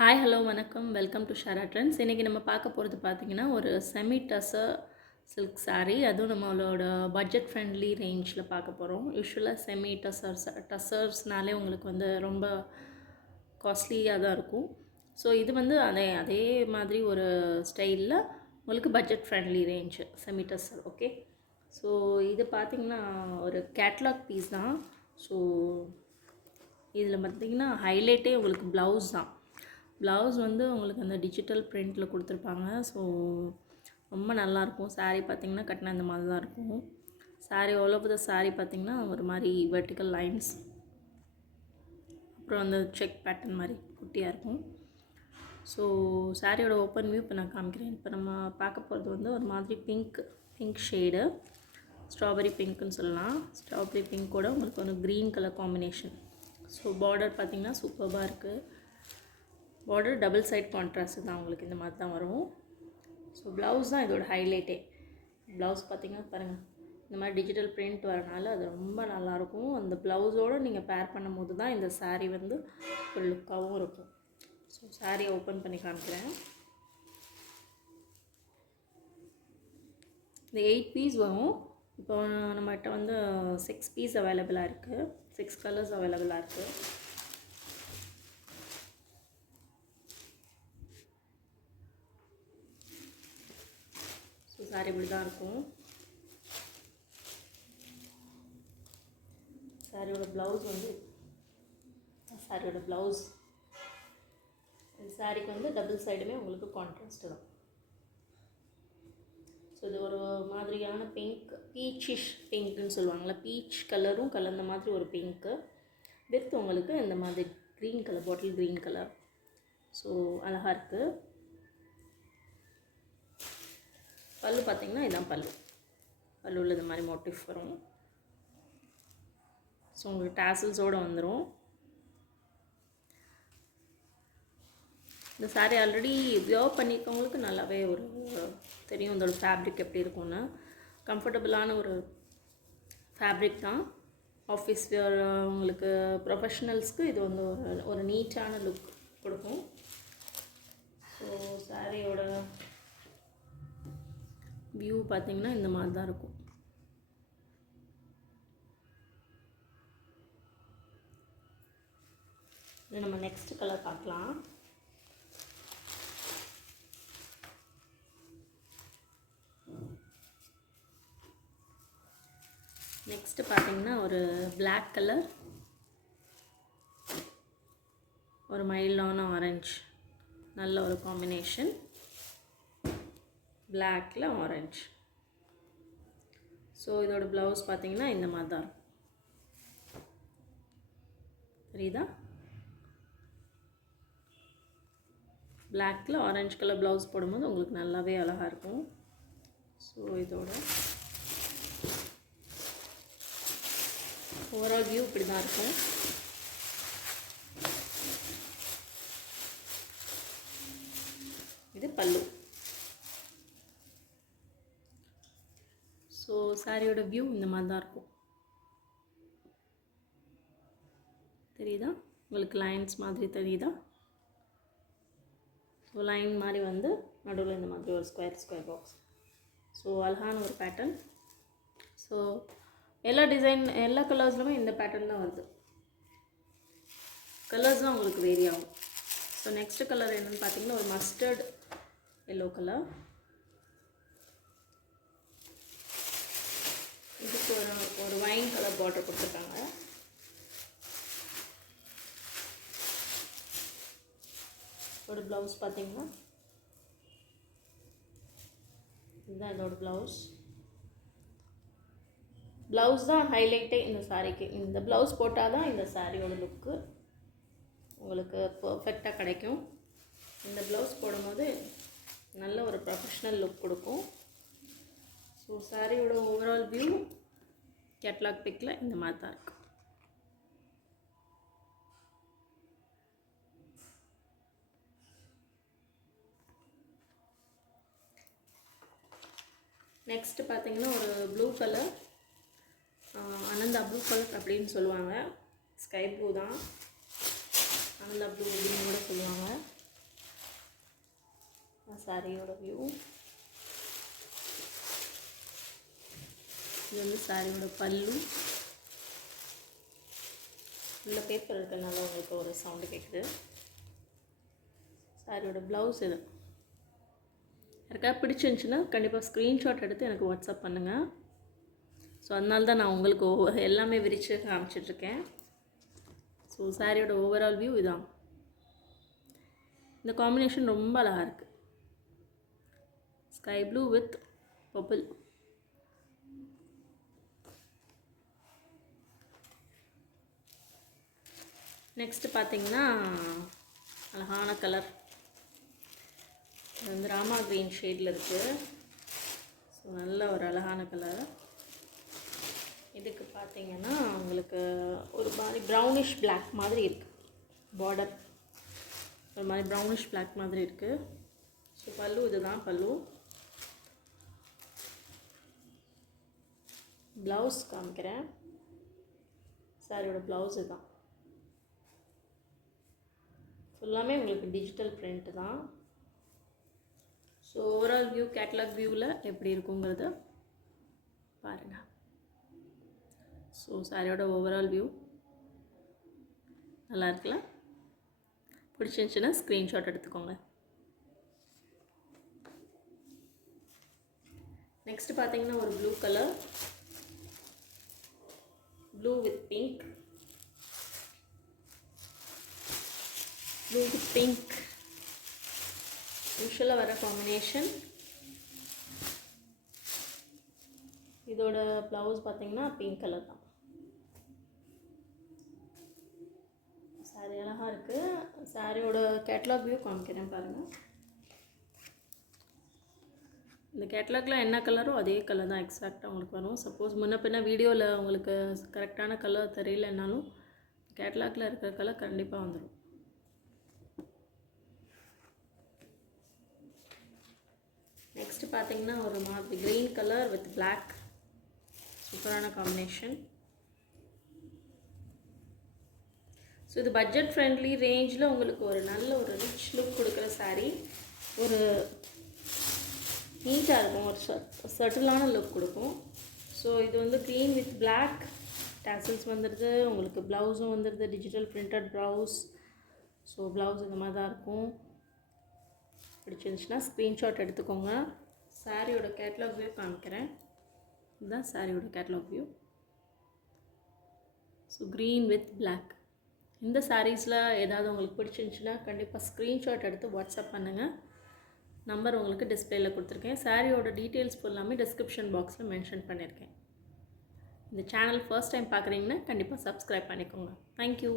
Hi hello வணக்கம் welcome to Shara trends. இன்றைக்கி நம்ம பார்க்க போகிறது பார்த்திங்கன்னா ஒரு செமி டசர் சில்க் சாரீ. அதுவும் நம்மளோட பட்ஜெட் ஃப்ரெண்ட்லி ரேஞ்சில் பார்க்க போகிறோம். யூஸ்வலாக செமி டசர்ஸ்னாலே உங்களுக்கு ரொம்ப காஸ்ட்லியாக தான் இருக்கும். ஸோ இது அதே மாதிரி ஒரு ஸ்டைலில் உங்களுக்கு budget friendly range semi tussar. Okay, so இது பார்த்திங்கன்னா ஒரு கேட்லாக் பீஸ் தான். ஸோ இதில் பார்த்திங்கன்னா ஹைலைட்டே உங்களுக்கு ப்ளவுஸ் தான். ப்ளவுஸ் உங்களுக்கு அந்த டிஜிட்டல் பிரிண்டில் கொடுத்துருப்பாங்க. ஸோ ரொம்ப நல்லாயிருக்கும். சாரீ பார்த்திங்கன்னா கட்டினா இந்த மாதிரி தான் இருக்கும். Sari all over the sari பார்த்திங்கன்னா ஒரு மாதிரி வெர்டிக்கல் லைன்ஸ், அப்புறம் அந்த செக் பேட்டர்ன் மாதிரி குட்டியாக இருக்கும். ஸோ சாரியோட ஓப்பன் வியூ இப்போ நான் காமிக்கிறேன். இப்போ நம்ம பார்க்க போகிறது ஒரு மாதிரி பிங்க் ஷேடு, ஸ்ட்ராபெரி பிங்க்குன்னு சொல்லலாம். ஸ்ட்ராபெரி பிங்க்கோட உங்களுக்கு ஒரு green colour combination. So border பார்த்திங்கன்னா சூப்பராக இருக்குது. பார்டர் டபுள் சைட் கான்ட்ராஸ்ட் தான், உங்களுக்கு இந்த மாதிரி தான் வரும். ஸோ ப்ளவுஸ் தான் இதோட ஹைலைட்டே. ப்ளவுஸ் பார்த்திங்கன்னா பாருங்கள், இந்த மாதிரி டிஜிட்டல் பிரிண்ட் வரனால அது ரொம்ப நல்லாயிருக்கும். அந்த ப்ளவுஸோடு நீங்கள் பேர் பண்ணும் போது தான் இந்த சாரீ ஒரு லுக்காகவும் இருக்கும். ஸோ சாரியை ஓப்பன் பண்ணி காமிக்கிறேன். இந்த 8 பீஸ் வரும். இப்போ நம்மகிட்ட 6 பீஸ் அவைலபிளாக இருக்குது. 6 கலர்ஸ் அவைலபிளாக இருக்குது. சாரி இப்படி தான் இருக்கும். சாரியோட ப்ளவுஸ் சாரியோட ப்ளவுஸ் இந்த சாரிக்கு டபுள் சைடுமே உங்களுக்கு கான்ட்ராஸ்ட் தான். ஸோ இது ஒரு மாதிரியான பிங்க், பீச்சிஷ் பிங்க்குன்னு சொல்லுவாங்கள்ல, பீச் கலரும் கலந்த மாதிரி ஒரு பிங்க்கு வித் உங்களுக்கு இந்த மாதிரி green colour, bottle green colour. So அழகாக இருக்குது. பல்லு பார்த்திங்கன்னா இதுதான் பல்லுவில் இந்த மாதிரி மோட்டிஃப் வரும். ஸோ உங்களுக்கு டேசல்ஸோடு வந்துடும். இந்த சாரீ ஆல்ரெடி வியர் பண்ணியிருக்கவங்களுக்கு நல்லாவே தெரியும் இதோட ஃபேப்ரிக் எப்படி இருக்கும்னு. கம்ஃபர்டபுளான ஒரு ஃபேப்ரிக் தான். ஆஃபீஸ் வியர் உங்களுக்கு ப்ரொஃபஷ்னல்ஸ்க்கு இது ஒரு நீட்டான லுக் கொடுக்கும். ஸோ சாரியோட வியூ பார்த்திங்கன்னா இந்த மாதிரி தான் இருக்கும். நம்ம நெக்ஸ்ட் கலர் பார்க்கலாம். நெக்ஸ்ட்டு பார்த்திங்கன்னா ஒரு பிளாக் கலர், ஒரு மைல்டான ஆரஞ்சு, நல்ல ஒரு காம்பினேஷன். பிளாக்கில் ஆரஞ்சு. ஸோ இதோட ப்ளவுஸ் பார்த்திங்கன்னா இந்த மாதிரி தான் இருக்கும். தெரியுதா? பிளாக்கில் ஆரஞ்சு கலர் ப்ளவுஸ் போடும்போது உங்களுக்கு நல்லாவே அழகாக இருக்கும். ஸோ இதோட ஓவரால் வியூ இப்படி தான் இருக்கும். இது பல்லு. ஸோ சாரியோட வியூ இந்த மாதிரி தான் இருக்கும். தெரியுதா? உங்களுக்கு லைன்ஸ் மாதிரி தெரியுதா? ஸோ லைன் மாதிரி நடுவில் இந்த மாதிரி ஒரு ஸ்கொயர் பாக்ஸ். ஸோ அழகான ஒரு பேட்டர்ன். ஸோ எல்லா கலர்ஸ்லுமே இந்த பேட்டர்ன் தான் வருது. கலர்ஸ் தான் உங்களுக்கு வேரி ஆகும். ஸோ நெக்ஸ்ட் கலர் என்னென்னு பார்த்தீங்கன்னா ஒரு மஸ்டர்ட் எல்லோ கலர். இதுக்கு ஒரு வைன் கலர் பார்டர் கொடுத்துருக்காங்க. ஒரு ப்ளவுஸ் பார்த்தீங்கன்னா இதுதான் இதோட ப்ளவுஸ் தான் ஹைலைட்டே இந்த சாரீக்கு. இந்த ப்ளவுஸ் போட்டால் தான் இந்த சாரியோட லுக்கு உங்களுக்கு பர்ஃபெக்டாக கிடைக்கும். இந்த ப்ளவுஸ் போடும்போது நல்ல ஒரு ப்ரொஃபஷ்னல் லுக் கொடுக்கும். ஸோ சாரியோட ஓவரால் வியூ கேட்லாக் பிக்கில் இந்த மாதிரி தான் இருக்குது. நெக்ஸ்ட்டு பார்த்திங்கன்னா ஒரு blue colour, Ananda blue colour அப்படின்னு சொல்லுவாங்க. ஸ்கை ப்ளூ தான், அனந்தா ப்ளூ அப்படின்னு கூட சொல்லுவாங்க. சாரியோட வியூ. இது வந்து சாரியோட பல்லு. உள்ள பேப்பர் இருக்கிறதுனால உங்களுக்கு ஒரு சவுண்டு கேட்குது. சாரியோட ப்ளவுஸ் இது. யாருக்காவது பிடிச்சிருந்துச்சுன்னா கண்டிப்பாக ஸ்க்ரீன்ஷாட் எடுத்து எனக்கு வாட்ஸ்அப் பண்ணுங்கள். ஸோ அதனால தான் நான் உங்களுக்கு எல்லாமே விரித்து காமிச்சிட்ருக்கேன். ஸோ சாரியோட ஓவரால் வியூ இதான். இந்த காம்பினேஷன் ரொம்ப அழகாக இருக்குது. Sky blue with purple. Next பார்த்தீங்கன்னா அழகான கலர். இது வந்து ராமா க்ரீன் ஷேடில் இருக்குது. ஸோ நல்ல ஒரு அழகான கலர். இதுக்கு பார்த்தீங்கன்னா உங்களுக்கு ஒரு மாதிரி ப்ரௌனிஷ் பிளாக் மாதிரி இருக்குது. பார்டர் ஒரு மாதிரி ப்ரௌனிஷ் பிளாக் மாதிரி இருக்குது. ஸோ பல்லு இதுதான் பல்லு. ப்ளவுஸ் காமிக்கிறேன். சாரியோட ப்ளவுஸ் இதுதான். ஃபுல்லாமே உங்களுக்கு டிஜிட்டல் பிரிண்ட்டு தான். ஸோ ஓவரால் வியூ கேட்லாக் வியூவில் எப்படி இருக்குங்கிறத பாருங்கள். ஸோ சாரியோட ஓவரால் வியூ நல்லா இருக்குல்ல? பிடிச்சிருந்துச்சுன்னா ஸ்க்ரீன்ஷாட் எடுத்துக்கோங்க. நெக்ஸ்ட் பார்த்தீங்கன்னா ஒரு blue colour. Blue with pink. Blue with pink யூஷுவலாக வர காம்பினேஷன். இதோட ப்ளவுஸ் பார்த்தீங்கன்னா பிங்க் கலர் தான். சாரி அழகாக இருக்குது. சாரியோட கேட்லாக் வியூ காமிக்கிறேன் பாருங்கள். இந்த கேட்லாகில் என்ன கலரோ அதே கலர் தான் எக்ஸாக்டாக உங்களுக்கு வரும். சப்போஸ் முன்ன பின்ன வீடியோவில் உங்களுக்கு கரெக்டான கலர் தெரியலனாலும் கேட்லாகில் இருக்கிற கலர் கண்டிப்பாக வந்துடும். நெக்ஸ்ட் பார்த்தீங்கன்னா ஒரு மாதிரி க்ரீன் கலர் வித் பிளாக். சூப்பரான காம்பினேஷன். ஸோ இது பட்ஜெட் ஃப்ரெண்ட்லி ரேஞ்சில் உங்களுக்கு ஒரு நல்ல ஒரு ரிச் லுக் கொடுக்குற சாரீ. ஒரு நீட்டாக இருக்கும், ஒரு சட்டிலான லுக் கொடுக்கும். ஸோ இது வந்து க்ரீன் வித் பிளாக் டேசல்ஸ் வந்துடுது. உங்களுக்கு ப்ளவுஸும் வந்துடுது, digital printed blouse. So blouse இந்த மாதிரி தான் இருக்கும். பிடிச்சிருந்துச்சுன்னா ஸ்க்ரீன்ஷாட் எடுத்துக்கோங்க. சாரியோட கேட்லாக் வியூ காமிக்கிறேன். இதுதான் சாரியோட catalogue view. So green with black. இந்த சாரீஸில் ஏதாவது உங்களுக்கு பிடிச்சிருந்துச்சுன்னா கண்டிப்பாக ஸ்க்ரீன்ஷாட் எடுத்து வாட்ஸ்அப் பண்ணுங்கள். நம்பர் உங்களுக்கு டிஸ்பிளேயில் கொடுத்துருக்கேன். சாரியோட டீட்டெயில்ஸ் ஃபுல்லாமே டிஸ்கிரிப்ஷன் பாக்ஸில் மென்ஷன் பண்ணியிருக்கேன். இந்த சேனல் ஃபர்ஸ்ட் டைம் பார்க்குறீங்கன்னா கண்டிப்பாக சப்ஸ்கிரைப் பண்ணிக்கோங்க. தேங்க்யூ.